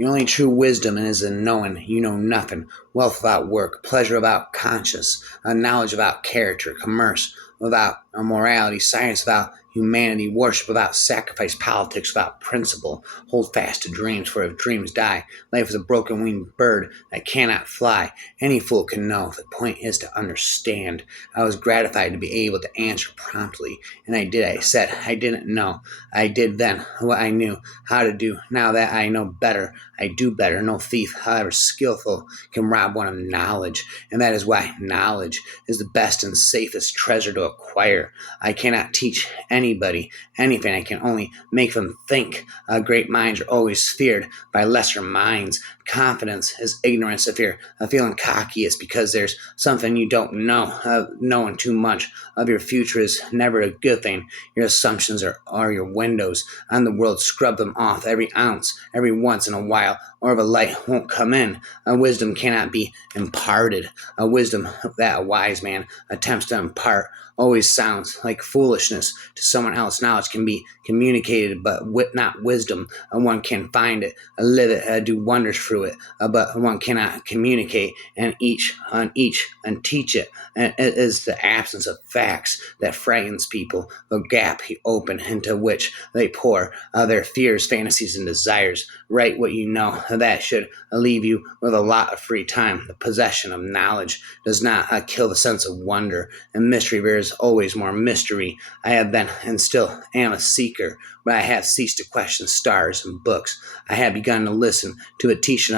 Your only true wisdom is in knowing you know nothing. Wealth without work, pleasure without conscience, knowledge without character, commerce without morality, science without humanity, worship without sacrifice, politics without principle. Hold fast to dreams, for if dreams die, life is a broken winged bird that cannot fly. Any fool can know. The point is to understand. I was gratified to be able to answer promptly, and I did. I said I didn't know. I did then what I knew how to do. Now that I know better, I do better. No thief, however skillful, can rob one of knowledge, and that is why knowledge is the best and safest treasure to acquire. I cannot teach anybody anything. I can only make them think. Great minds are always feared by lesser minds. Confidence is ignorance. If you're feeling cocky, it's because there's something you don't know. Knowing too much of your future is never a good thing. Your assumptions are your windows on the world. Scrub them off every ounce, every once in a while, or the light won't come in. Wisdom cannot be imparted. A wisdom that a wise man attempts to impart always sounds like foolishness to someone else. Knowledge can be communicated, but not wisdom. One can find it, live it, do wonders through it, but one cannot communicate and teach it. And it is the absence of facts that frightens people, the gap you open into which they pour their fears, fantasies, and desires. Write what you know. That should leave you with a lot of free time. The possession of knowledge does not kill the sense of wonder and mystery. There is always more mystery. I have been and still am a seeker, but I have ceased to question stars and books. I have begun to listen to a teaching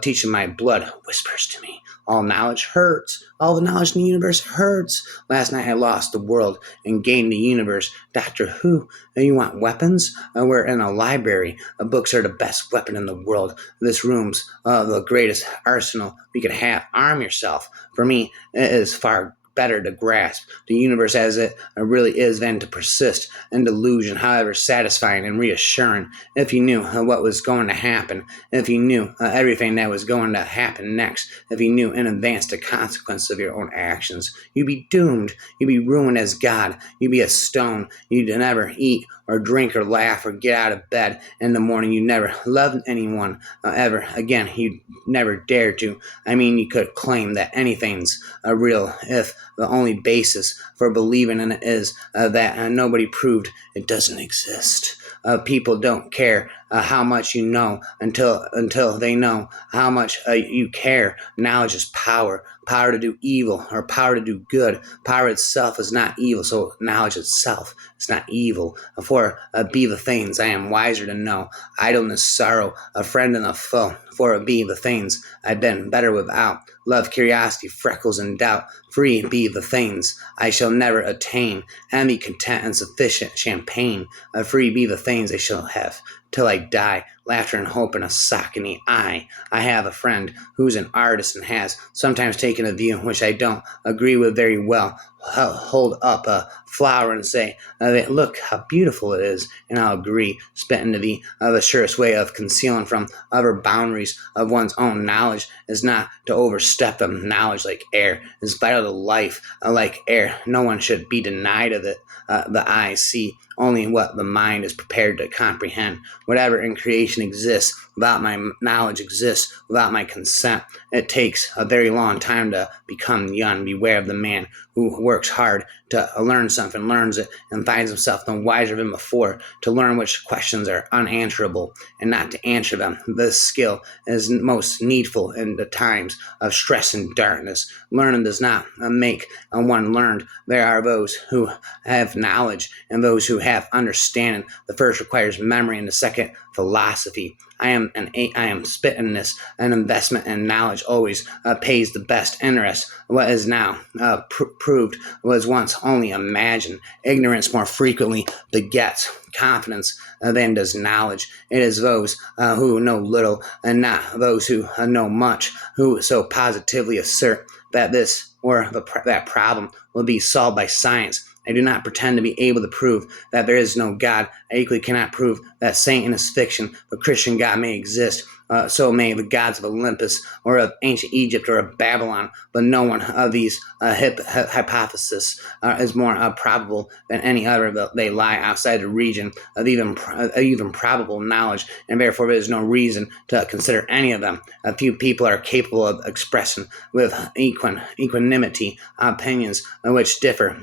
teaching my blood whispers to me. All knowledge hurts. All the knowledge in the universe hurts. Last night I lost the world and gained the universe. Doctor Who, you want weapons? We're in a library. Books are the best weapon in the world. This room's the greatest arsenal we could have. Arm yourself. For me, it is far better to grasp the universe as it really is than to persist in delusion, however satisfying and reassuring. If you knew what was going to happen, if you knew everything that was going to happen next, if you knew in advance the consequence of your own actions, you'd be doomed. You'd be ruined as God. You'd be a stone. You'd never eat or drink or laugh or get out of bed in the morning. You never loved anyone ever again. You'd never dare to. I mean, you could claim that anything's real if the only basis for believing in it is that nobody proved it doesn't exist. People don't care how much you know until they know how much you care. Knowledge is power. Power to do evil or power to do good. Power itself is not evil, so knowledge itself is not evil. For be the things I am wiser to know. Idleness, sorrow, a friend and a foe. For be the things I've been better without. Love, curiosity, freckles, and doubt. Free be the things I shall never attain. Envy, content, and sufficient champagne. Free be the things I shall have till I die. Laughter and hope and a sock in the eye. I have a friend who's an artist and has sometimes taken a view which I don't agree with very well. Hold up a flower and say, look how beautiful it is, and I'll agree. Spitting to be the surest way of concealing from other boundaries of one's own knowledge is not to overstep them. Knowledge, like air, is vital to life. Like air, no one should be denied of it. The eyes see only what the mind is prepared to comprehend. Whatever in creation exists without my knowledge exists without my consent. It takes a very long time to become young. Beware of the man who works hard to learn something, learns it, and finds himself no wiser than before. To learn which questions are unanswerable and not to answer them. This skill is most needful in the times of stress and darkness. Learning does not make one learned. There are those who have knowledge and those who have understanding. The first requires memory and the second philosophy. I am spitting this. An investment in knowledge always pays the best interest. What is now proved was once only imagined. Ignorance more frequently begets confidence than does knowledge. It is those who know little and not those who know much who so positively assert that this or that problem will be solved by science. I do not pretend to be able to prove that there is no God. I equally cannot prove that Satan is fiction, but Christian God may exist. so may the gods of Olympus, or of ancient Egypt, or of Babylon, but no one of these hypotheses is more probable than any other. They lie outside the region of even probable knowledge, and therefore there is no reason to consider any of them. A few people are capable of expressing with equanimity opinions which differ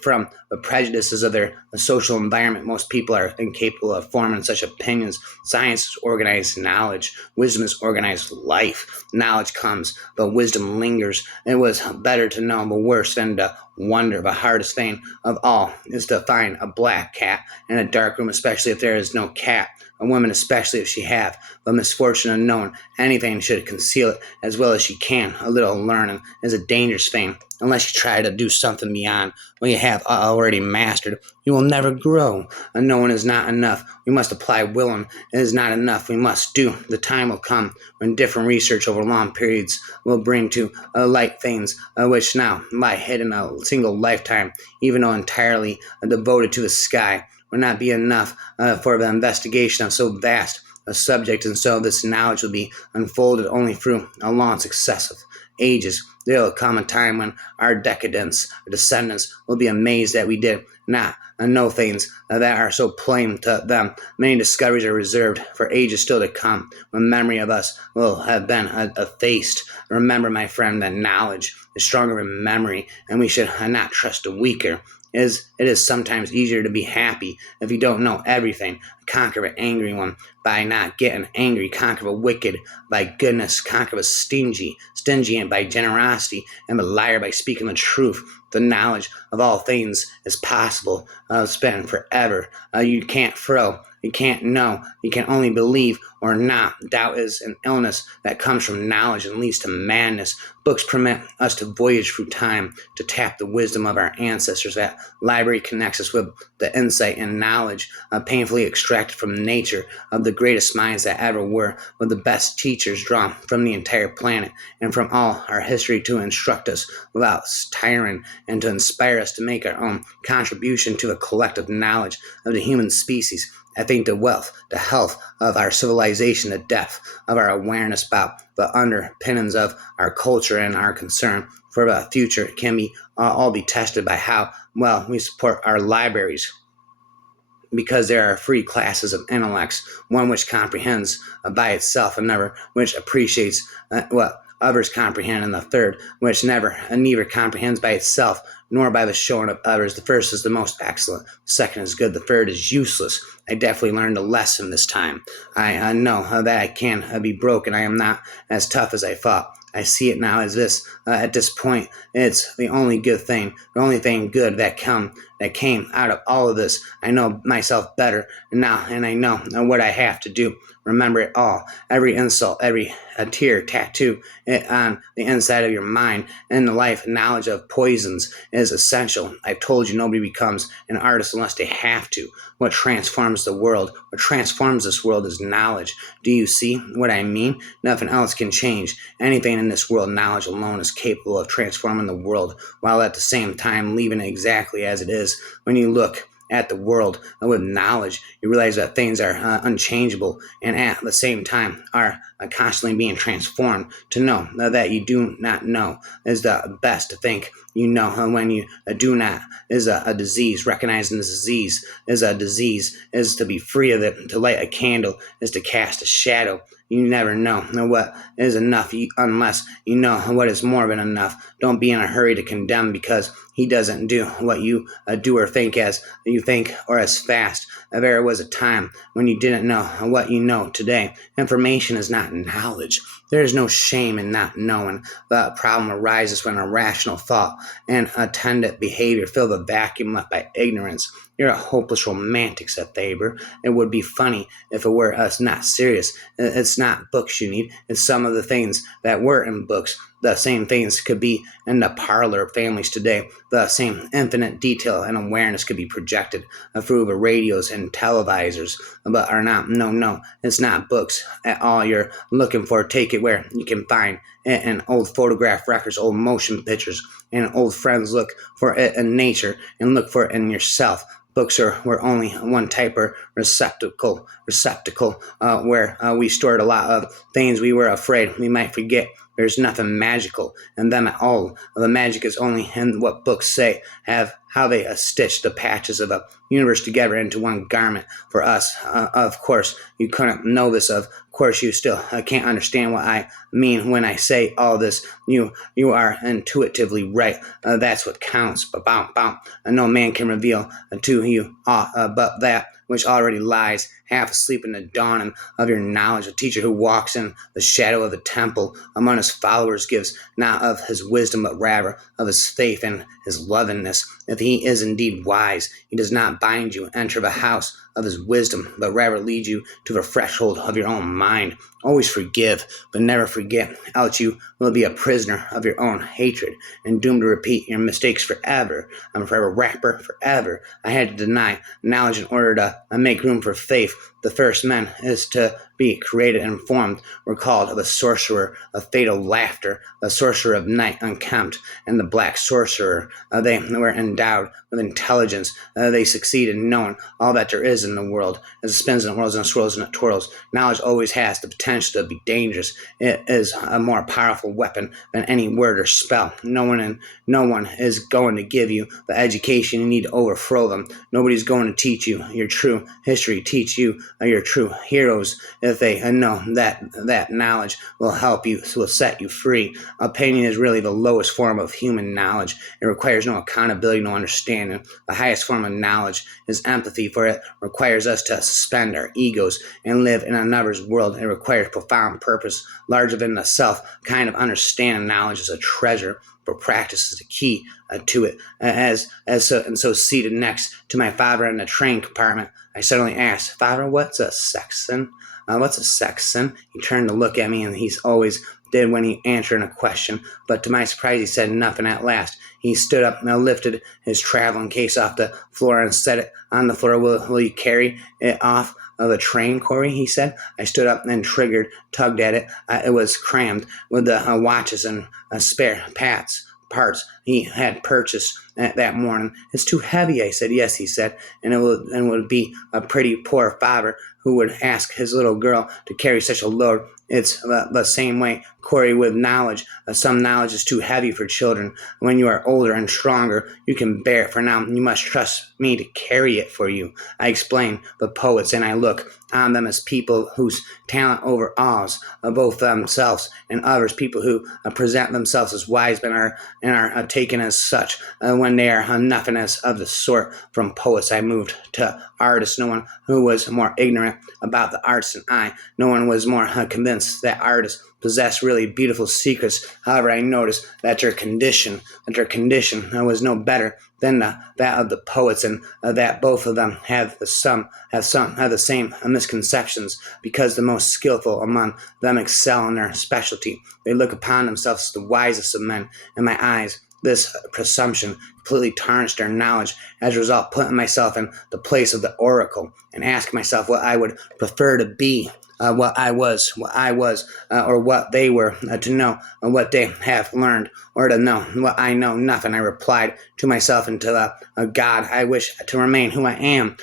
from the prejudices of their social environment. Most people are incapable of forming such opinions. Science is organized knowledge. Wisdom is organized life. Knowledge comes, but wisdom lingers. It was better to know the worst than to wonder. The hardest thing of all is to find a black cat in a dark room, especially if there is no cat. A woman, especially if she have the misfortune of knowing anything, should conceal it as well as she can. A little learning is a dangerous thing. Unless you try to do something beyond what you have already mastered, you will never grow. Knowing is not enough. We must apply willing. It is not enough. We must do. The time will come when different research over long periods will bring to light things which now lie hidden a single lifetime, even though entirely devoted to the sky, would not be enough for the investigation of so vast a subject, and so this knowledge will be unfolded only through a long successive ages. There will come a time when our decadents, our descendants, will be amazed that we did not know things that are so plain to them. Many discoveries are reserved for ages still to come, when memory of us will have been effaced. Remember, my friend, that knowledge is stronger than memory, and we should not trust the weaker. It is sometimes easier to be happy if you don't know everything. Conquer an angry one by not getting angry. Conquer the wicked by goodness. Conquer the stingy and by generosity, and the liar by speaking the truth. The knowledge of all things is possible. Spend forever. You can't throw. You can't know. You can only believe or not. Doubt is an illness that comes from knowledge and leads to madness. Books permit us to voyage through time, to tap the wisdom of our ancestors. That library connects us with the insight and knowledge painfully extracted from nature of the greatest minds that ever were, with the best teachers drawn from the entire planet and from all our history to instruct us without tiring and to inspire us to make our own contribution to the collective knowledge of the human species. I think the wealth, the health of our civilization, the depth of our awareness about the underpinnings of our culture and our concern for the future can be all be tested by how well we support our libraries, because there are three classes of intellects: one which comprehends by itself, another which appreciates what others comprehend, and the third which neither comprehends by itself nor by the showing of others. The first is the most excellent, the second is good, the third is useless. I definitely learned a lesson this time. I know that I can be broken. I am not as tough as I thought. I see it now as this. At this point, it's the only good thing, the only thing good that came out of all of this. I know myself better now, and I know what I have to do. Remember it all. Every insult, every tear, tattoo it on the inside of your mind. And the life knowledge of poisons is essential. I've told you, nobody becomes an artist unless they have to. What transforms the world, what transforms this world is knowledge. Do you see what I mean? Nothing else can change anything in this world. Knowledge alone is capable of transforming the world, while at the same time leaving it exactly as it is. When you look at the world with knowledge, you realize that things are unchangeable, and at the same time are constantly being transformed. To know that you do not know is the best. To think you know when you do not is a disease. Recognizing this disease is a disease is to be free of it. To light a candle is to cast a shadow. You never know what is enough unless you know what is more than enough. Don't be in a hurry to condemn because he doesn't do what you do or think as you think or as fast. There was a time when you didn't know what you know today. Information is not knowledge. There is no shame in not knowing. The problem arises when irrational thought and attendant behavior fill the vacuum left by ignorance. You're a hopeless romantic, said Faber. It would be funny if it were us not serious. It's not books you need. It's some of the things that were in books. The same things could be in the parlor of families today. The same infinite detail and awareness could be projected through the radios and televisors, but are not. No, it's not books at all you're looking for. Take it where you can find it in old photograph records, old motion pictures, and old friends. Look for it in nature and look for it in yourself. Books were only one type of receptacle where we stored a lot of things we were afraid we might forget. There's nothing magical in them at all. The magic is only in what books say, have how they stitch the patches of a universe together into one garment for us. Of course, you couldn't know this. Of course, you still can't understand what I mean when I say all this. You are intuitively right. That's what counts. Ba-bam. No man can reveal to you but that which already lies half asleep in the dawning of your knowledge. A teacher who walks in the shadow of the temple among his followers gives not of his wisdom, but rather of his faith and his lovingness. If he is indeed wise, he does not bind you, enter the house of his wisdom, but rather lead you to the threshold of your own mind. Always forgive, but never forget, else you will be a prisoner of your own hatred and doomed to repeat your mistakes forever. I'm a forever rapper, forever. I had to deny knowledge in order to make room for faith. The first man is to be created and formed. We're called the sorcerer of fatal laughter, the sorcerer of night unkempt, and the black sorcerer. They were endowed with intelligence. They succeed in knowing all that there is in the world. As it spins and whirls and swirls and it twirls, knowledge always has the potential to be dangerous. It is a more powerful weapon than any word or spell. No one is going to give you the education you need to overthrow them. Nobody's going to teach you your true history, teach you your true heroes. If they know that knowledge will help you, will set you free. Opinion is really the lowest form of human knowledge. It requires no accountability, no understanding. The highest form of knowledge is empathy, for it requires us to suspend our egos and live in another's world. It requires profound purpose, larger than the self. Kind of understanding knowledge is a treasure, but practice is the key to it. So seated next to my father in the train compartment, I suddenly asked, "Father, what's a sexton?" What's a sexton? He turned to look at me, and he's always did when he answered a question, but to my surprise he said nothing at last. He stood up and lifted his traveling case off the floor and set it on the floor. Will you carry it off of the train, Corey?" he said. I stood up and tugged at it. It was crammed with the watches and spare parts he had purchased that morning. "It's too heavy," I said. "Yes," he said, and it would be a pretty poor father who would ask his little girl to carry such a load. It's the same way, Corey, with knowledge. Some knowledge is too heavy for children. When you are older and stronger, you can bear it. For now, you must trust me to carry it for you." I explain the poets, and I look on them as people whose talent overawes both themselves and others, people who present themselves as wise men and are taken as such when they are nothing of the sort. From poets, I moved to artists. No one who was more ignorant about the arts than I. No one was more convinced that artists possess really beautiful secrets. However, I noticed that their condition was no better than that of the poets, and that both of them have the same misconceptions, because the most skillful among them excel in their specialty. They look upon themselves as the wisest of men. In my eyes, this presumption completely tarnished their knowledge. As a result, putting myself in the place of the oracle and asking myself what I would prefer to be, what I was, or what they were to know, what they have learned, or to know what I know nothing. I replied to myself and to God, "I wish to remain who I am."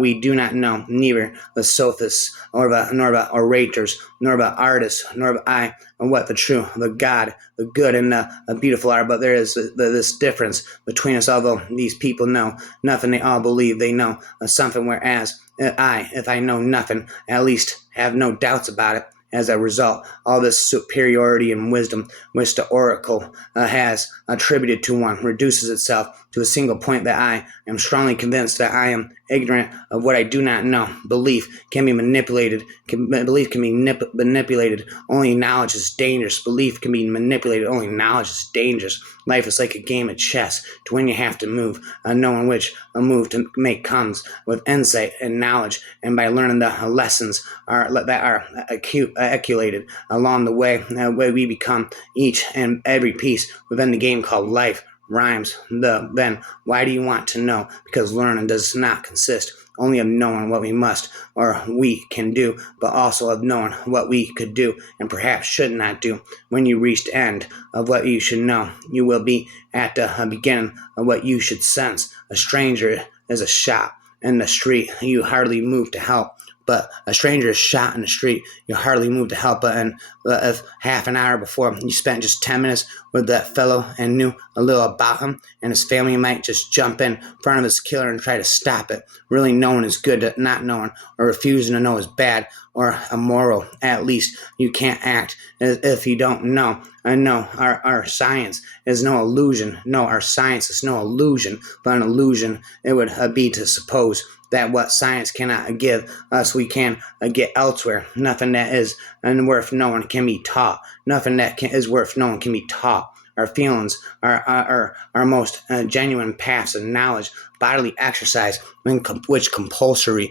We do not know, neither the sophists, nor the orators, nor the artists, nor I, what the true, the God, the good, and the beautiful are. But there is this difference between us. Although these people know nothing, they all believe they know something, whereas if I know nothing, at least have no doubts about it. As a result, all this superiority and wisdom which the oracle has attributed to one reduces itself to a single point, that I am strongly convinced that I am ignorant of what I do not know. Belief can be manipulated. Belief can be manipulated. Only knowledge is dangerous. Belief can be manipulated. Only knowledge is dangerous. Life is like a game of chess. To win, you have to move, knowing which a move to make comes with insight and knowledge, and by learning the lessons that are accumulated along the way, where we become each and every piece within the game called life. Rhymes. Then, why do you want to know? Because learning does not consist only of knowing what we must or we can do, but also of knowing what we could do and perhaps should not do. When you reach the end of what you should know, you will be at the beginning of what you should sense. A stranger is a shot in the street. You hardly move to help. But a stranger is shot in the street. You hardly move to help. And if half an hour before you spent just 10 minutes with that fellow and knew a little about him and his family, you might just jump in front of his killer and try to stop it. Really knowing is good, not knowing or refusing to know is bad or immoral. At least you can't act as if you don't know. I know our science is no illusion. No, our science is no illusion, but an illusion it would be to suppose that what science cannot give us, we can get elsewhere. Nothing that is worth knowing can be taught. Nothing that is worth knowing can be taught. Our feelings are our most genuine paths of knowledge, bodily exercise, when compulsory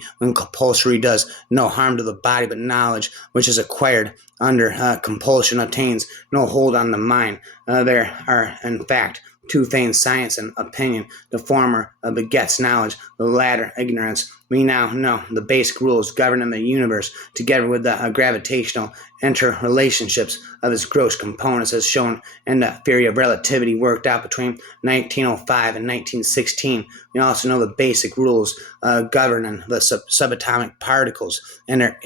does no harm to the body, but knowledge which is acquired under compulsion obtains no hold on the mind. There are, in fact, two things, science and opinion. The former begets knowledge, the latter ignorance. We now know the basic rules governing the universe, together with the gravitational interrelationships of its gross components, as shown in the theory of relativity worked out between 1905 and 1916. We also know the basic rules governing the subatomic particles and their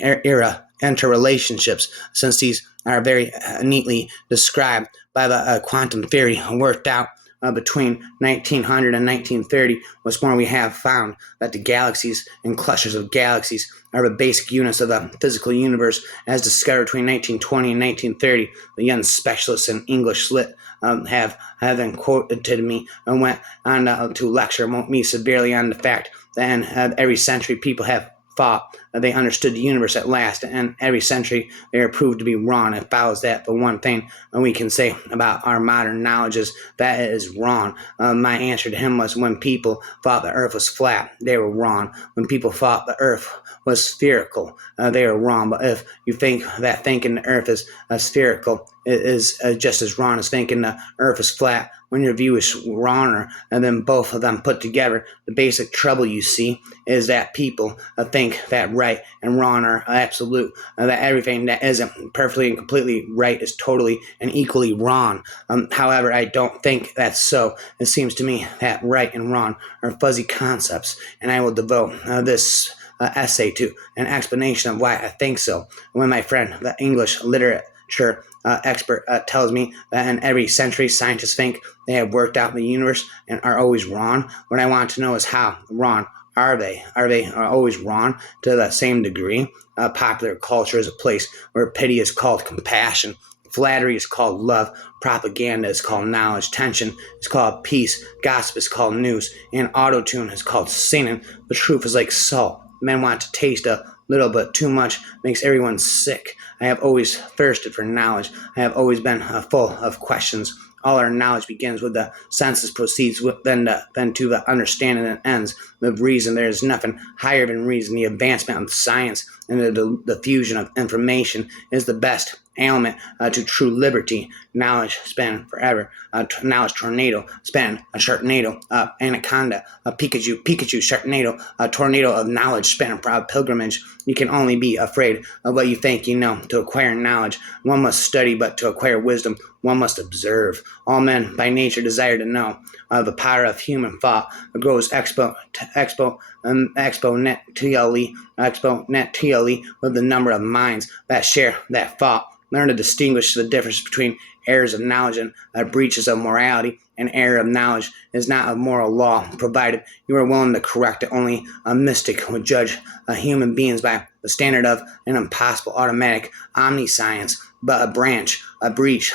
interrelationships, since these are very neatly described by the quantum theory worked out between 1900 and 1930. What's more, we have found that the galaxies and clusters of galaxies are the basic units of the physical universe, as discovered between 1920 and 1930. The young specialists in English lit have then quoted me and went on to lecture me severely on the fact that in every century people have thought they understood the universe at last, and every century they are proved to be wrong. It follows that the one thing we can say about our modern knowledge is that it is wrong. My answer to him was, when people thought the earth was flat, they were wrong. When people thought the earth was spherical, they were wrong. But if you think that thinking the earth is spherical is just as wrong as thinking the earth is flat, when your view is wronger and then both of them put together, the basic trouble you see is that people think that right and wrong are absolute, that everything that isn't perfectly and completely right is totally and equally wrong. However, I don't think that's so. It seems to me that right and wrong are fuzzy concepts, and I will devote this essay to an explanation of why I think so. When my friend, the English literature expert, tells me that in every century scientists think they have worked out the universe and are always wrong, what I want to know is how wrong are they? Are they always wrong to the same degree? Popular culture is a place where pity is called compassion, flattery is called love, propaganda is called knowledge, tension is called peace, gossip is called news, and auto-tune is called singing. The truth is like salt. Men want to taste a little, but too much makes everyone sick. I have always thirsted for knowledge. I have always been full of questions. All our knowledge begins with the senses, proceeds with then to the understanding, and ends with reason. There is nothing higher than reason. The advancement of science and the diffusion of information is the best ailment to true liberty. Knowledge span forever. Knowledge tornado span a sharknado. Anaconda, a Pikachu, sharknado, a tornado of knowledge span a proud pilgrimage. You can only be afraid of what you think you know. To acquire knowledge, one must study, but to acquire wisdom, one must observe. All men by nature desire to know. The power of human thought grows exponentially with the number of minds that share that thought. Learn to distinguish the difference between errors of knowledge and breaches of morality. An error of knowledge is not a moral law, provided you are willing to correct it. Only a mystic would judge human beings by the standard of an impossible automatic omniscience. But a breach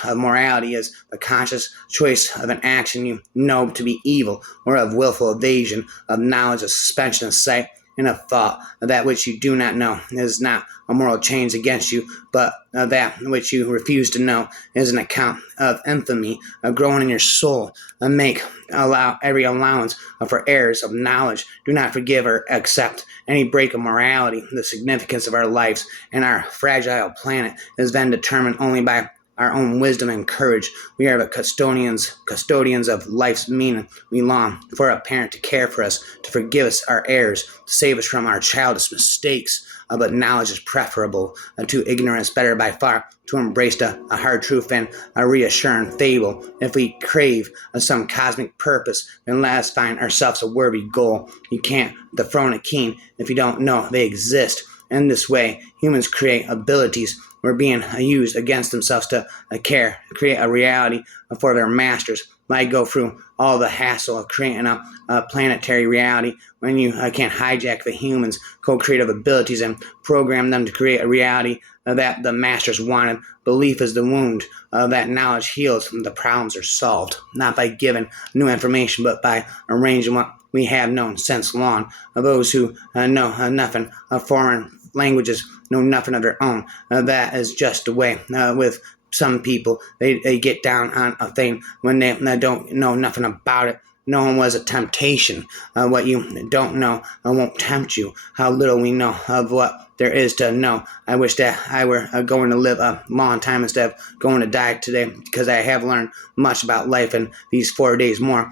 of morality is the conscious choice of an action you know to be evil, or of willful evasion of knowledge, a suspension of sight and of thought. That which you do not know is not a moral change against you, but that which you refuse to know is an account of infamy growing in your soul. Allow every allowance for errors of knowledge. Do not forgive or accept any break of morality. The significance of our lives and our fragile planet is then determined only by our own wisdom and courage. We are the custodians of life's meaning. We long for a parent to care for us, to forgive us our errors, to save us from our childish mistakes. But knowledge is preferable to ignorance, better by far to embrace a hard truth and a reassuring fable. If we crave some cosmic purpose, then let us find ourselves a worthy goal. You can't dethrone a king if you don't know they exist. In this way, humans create abilities were being used against themselves to create a reality for their masters. Why go through all the hassle of creating a planetary reality when you can hijack the humans' co-creative abilities and program them to create a reality that the masters wanted? Belief is the wound that knowledge heals. The problems are solved not by giving new information, but by arranging what we have known since long. Those who know nothing of foreign languages know nothing of their own. That is just the way with some people. They get down on a thing when they don't know nothing about it. Knowing was a temptation. What you don't know won't tempt you. How little we know of what there is to know. I wish that I were going to live a long time instead of going to die today, because I have learned much about life in these 4 days more.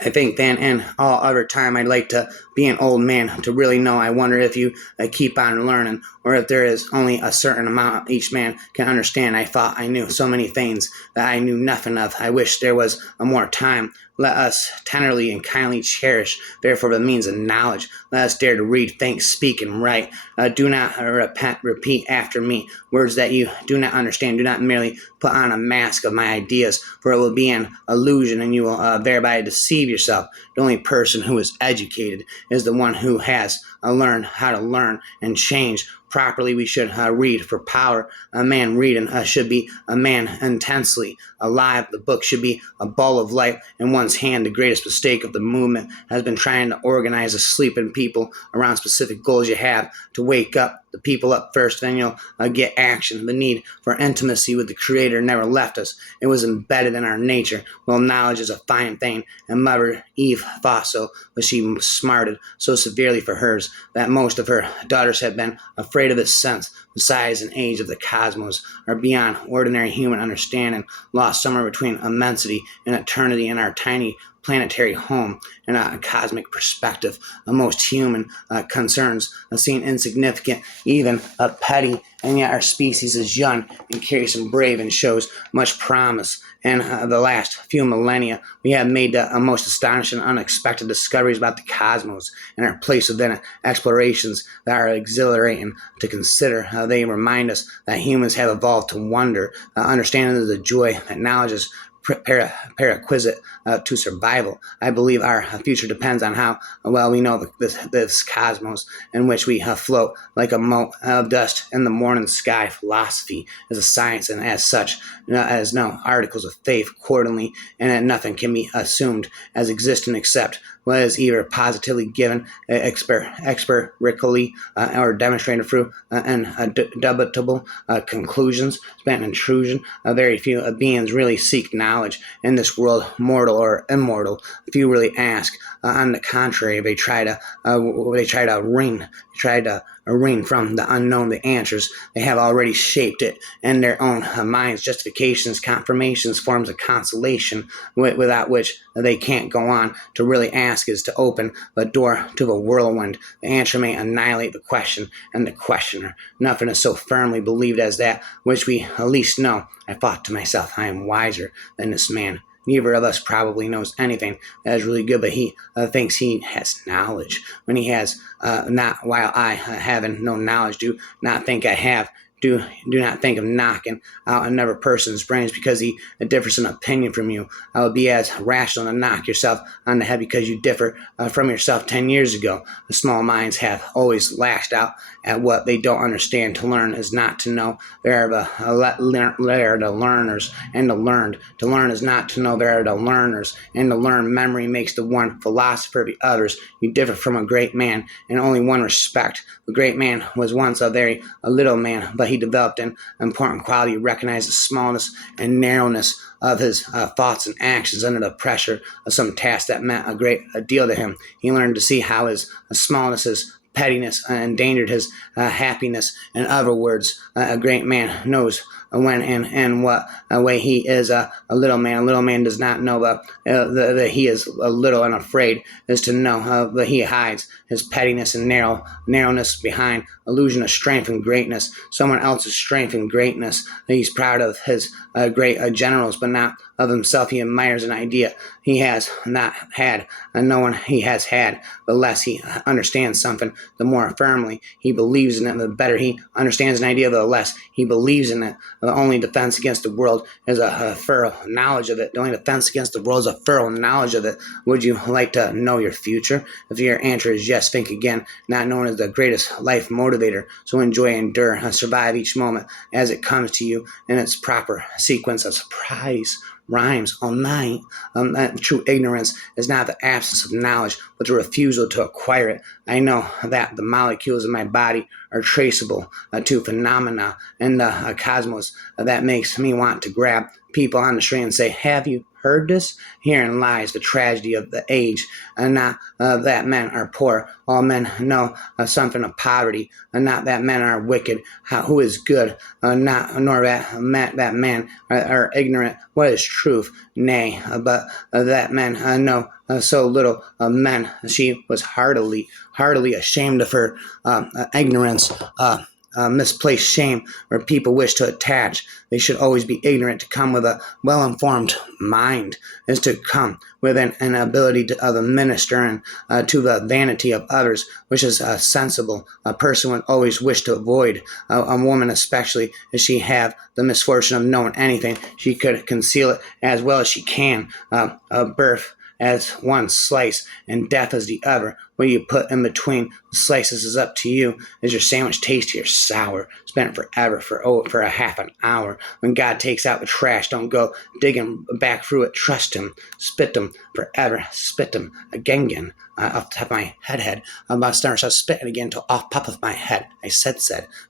I think then and all other time I'd like to be an old man to really know. I wonder if you keep on learning, or if there is only a certain amount each man can understand. I thought I knew so many things that I knew nothing of. I wish there was a more time. Let us tenderly and kindly cherish, therefore, the means of knowledge. Let us dare to read, think, speak, and write. Do not repeat after me words that you do not understand. Do not merely put on a mask of my ideas, for it will be an illusion, and you will thereby deceive yourself. The only person who is educated is the one who has learned how to learn and change. Properly, we should read for power. A man reading should be a man intensely alive. The book should be a ball of light in one's hand. The greatest mistake of the movement has been trying to organize a sleeping people around specific goals. You have to wake up the people up first, then you'll get action. The need for intimacy with the Creator never left us. It was embedded in our nature. Well, knowledge is a fine thing, and Mother Eve thought so, but she smarted so severely for hers that most of her daughters have been afraid of its sense. The size and age of the cosmos are beyond ordinary human understanding, lost somewhere between immensity and eternity in our tiny planetary home. In a cosmic perspective, most human concerns seem insignificant, even petty, and yet our species is young and curious and brave and shows much promise. In the last few millennia, we have made the most astonishing, unexpected discoveries about the cosmos and our place within it, explorations that are exhilarating to consider. They remind us that humans have evolved to wonder, understanding the joy that knowledge is prerequisite to survival. I believe our future depends on how well we know this cosmos in which we float like a mote of dust in the morning sky. Philosophy is a science, and as such, as no articles of faith accordingly, and nothing can be assumed as existing except what is either positively given experimentally or demonstrated through indubitable conclusions. Spent intrusion. Very few beings really seek knowledge in this world, mortal or immortal. Few really ask. On the contrary, they try to wring from the unknown the answers. They have already shaped it in their own minds, justifications, confirmations, forms of consolation, without which they can't go on. To really ask is to open the door to the whirlwind. The answer may annihilate the question and the questioner. Nothing is so firmly believed as that which we at least know. I thought to myself, I am wiser than this man. Neither of us probably knows anything that is really good, but he thinks he has knowledge when he has not, while I, having no knowledge, do not think I have. Do not think of knocking out another person's brains because he differs in opinion from you. I would be as rational to knock yourself on the head because you differ from yourself 10 years ago. The small minds have always lashed out at what they don't understand. To learn is not to know. There are the learners and the learned. To learn is not to know. There are the learners and the learned. Memory makes the one philosopher the others. You differ from a great man in only one respect. The great man was once a little man, but he developed an important quality. He recognized the smallness and narrowness of his thoughts and actions under the pressure of some task that meant a great deal to him. He learned to see how his smallness, his pettiness endangered his happiness. In other words, a great man knows when and what way he is a little man. A little man does not know that he is a little and afraid, is to know that he hides his pettiness and narrowness behind illusion of strength and greatness, someone else's strength and greatness. He's proud of his great generals, but not of himself. He admires an idea he has not had, and no one he has had. The less he understands something, the more firmly he believes in it. The better he understands an idea, the less he believes in it. The only defense against the world is a thorough knowledge of it. The only defense against the world is a thorough knowledge of it. Would you like to know your future? If your answer is yes, think again. Not known as the greatest life motivator. So enjoy, endure, survive each moment as it comes to you in its proper sequence. A surprise rhymes all night. True ignorance is not the absence of knowledge, but the refusal to acquire it. I know that the molecules in my body are traceable to phenomena in the cosmos that makes me want to grab people on the street and say, have you heard this? Herein lies the tragedy of the age, and not that men are poor. All men know something of poverty, and not that men are wicked. Who is good? Nor that men are ignorant. What is truth? Nay, but that men know so little of men. She was heartily ashamed of her ignorance. Misplaced shame where people wish to attach. They should always be ignorant. To come with a well-informed mind is to come with an ability to minister and to the vanity of others, which is sensible. A person would always wish to avoid. A woman, especially if she have the misfortune of knowing anything, she could conceal it as well as she can. Birth as one slice and death as the other. What you put in between the slices is up to you. Is your sandwich tasty or sour? Spent forever for a half an hour. When God takes out the trash, don't go digging back through it. Trust him. Spit them forever. Spit them again. Off the top of my head. I'm about to start spitting again until off pop of my head. I said.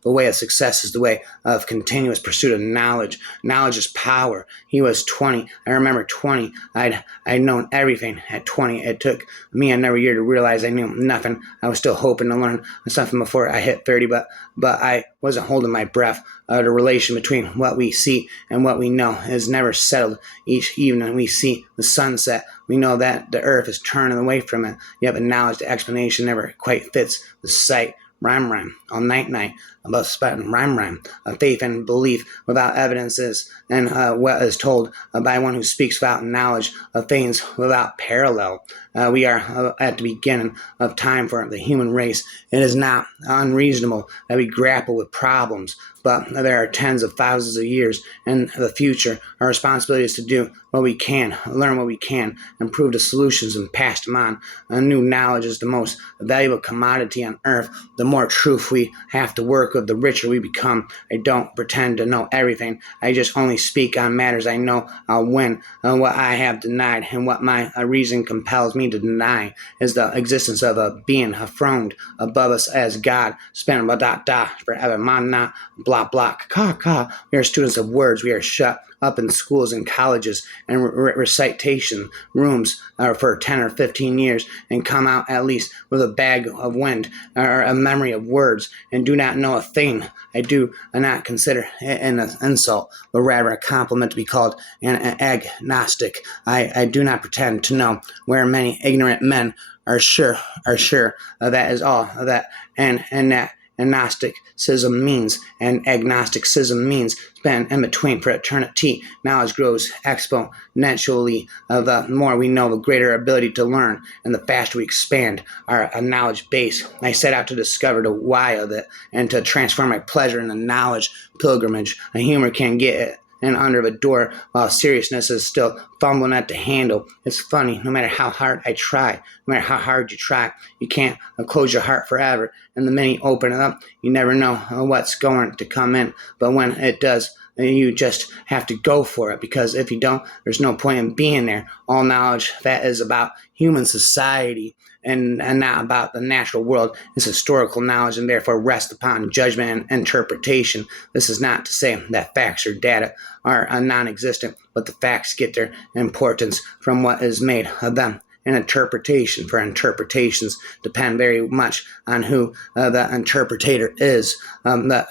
The way of success is the way of continuous pursuit of knowledge. Knowledge is power. He was 20. I remember 20. I'd known everything at 20. It took me another year to realize I knew nothing. I was still hoping to learn something before I hit 30, but I wasn't holding my breath. The relation between what we see and what we know is never settled. Each evening we see the sunset. We know that the earth is turning away from it. Yet the knowledge, the explanation never quite fits the sight. Rhyme, all night, about spouting rhyme. Faith and belief without evidences, and what is told by one who speaks without knowledge of things without parallel. We are at the beginning of time for the human race. It is not unreasonable that we grapple with problems, but there are tens of thousands of years in the future. Our responsibility is to do what we can, learn what we can, improve the solutions, and pass them on. New knowledge is the most valuable commodity on earth. The more truth we have to work with, the richer we become. I don't pretend to know everything. I just only speak on matters I know I'll win. What I have denied and what my reason compels me to deny is the existence of a being throned above us as God. Spend forever. Mana, blah, blah, ka. We are students of words. We are shut up in schools and colleges and recitation rooms for 10 or 15 years and come out at least with a bag of wind or a memory of words and do not know a thing. I do not consider it an insult, but rather a compliment to be called an agnostic. I do not pretend to know where many ignorant men are sure that is all that and that agnosticism means, and agnosticism means spend in between for eternity. Knowledge grows exponentially. The more we know, the greater ability to learn, and the faster we expand our knowledge base. I set out to discover the why of it and to transform my pleasure into knowledge pilgrimage. A humor can get it and under the door while seriousness is still fumbling at the handle. It's funny, no matter how hard I try, no matter how hard you try, you can't close your heart forever. And the minute you open it up, you never know what's going to come in. But when it does, you just have to go for it, because if you don't, there's no point in being there. All knowledge that is about human society and not about the natural world is historical knowledge, and therefore rests upon judgment and interpretation. This is not to say that facts or data are non-existent, but the facts get their importance from what is made of them. An interpretation, for interpretations depend very much on who the interpretator is,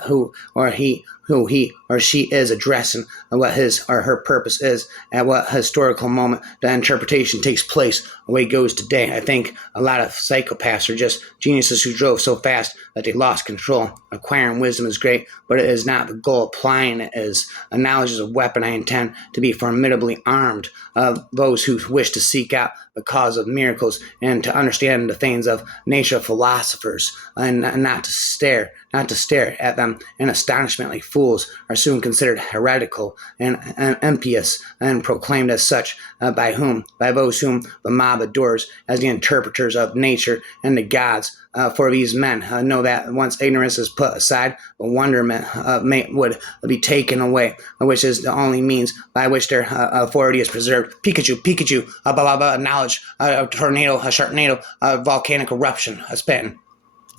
who who he or she is addressing, and what his or her purpose is, at what historical moment the interpretation takes place, away goes today. I think a lot of psychopaths are just geniuses who drove so fast that they lost control. Acquiring wisdom is great, but it is not the goal. Applying it is. A knowledge is a weapon. I intend to be formidably armed of those who wish to seek out the cause of miracles and to understand the things of nature of philosophers, and not to stare at them in astonishment like fools are soon considered heretical and impious and proclaimed as such, by those whom the mob adores as the interpreters of nature and the gods. For these men know that once ignorance is put aside, the wonderment would be taken away, which is the only means by which their authority is preserved. Pikachu, blah blah blah, knowledge, a tornado, a sharknado, a volcanic eruption, a spitting.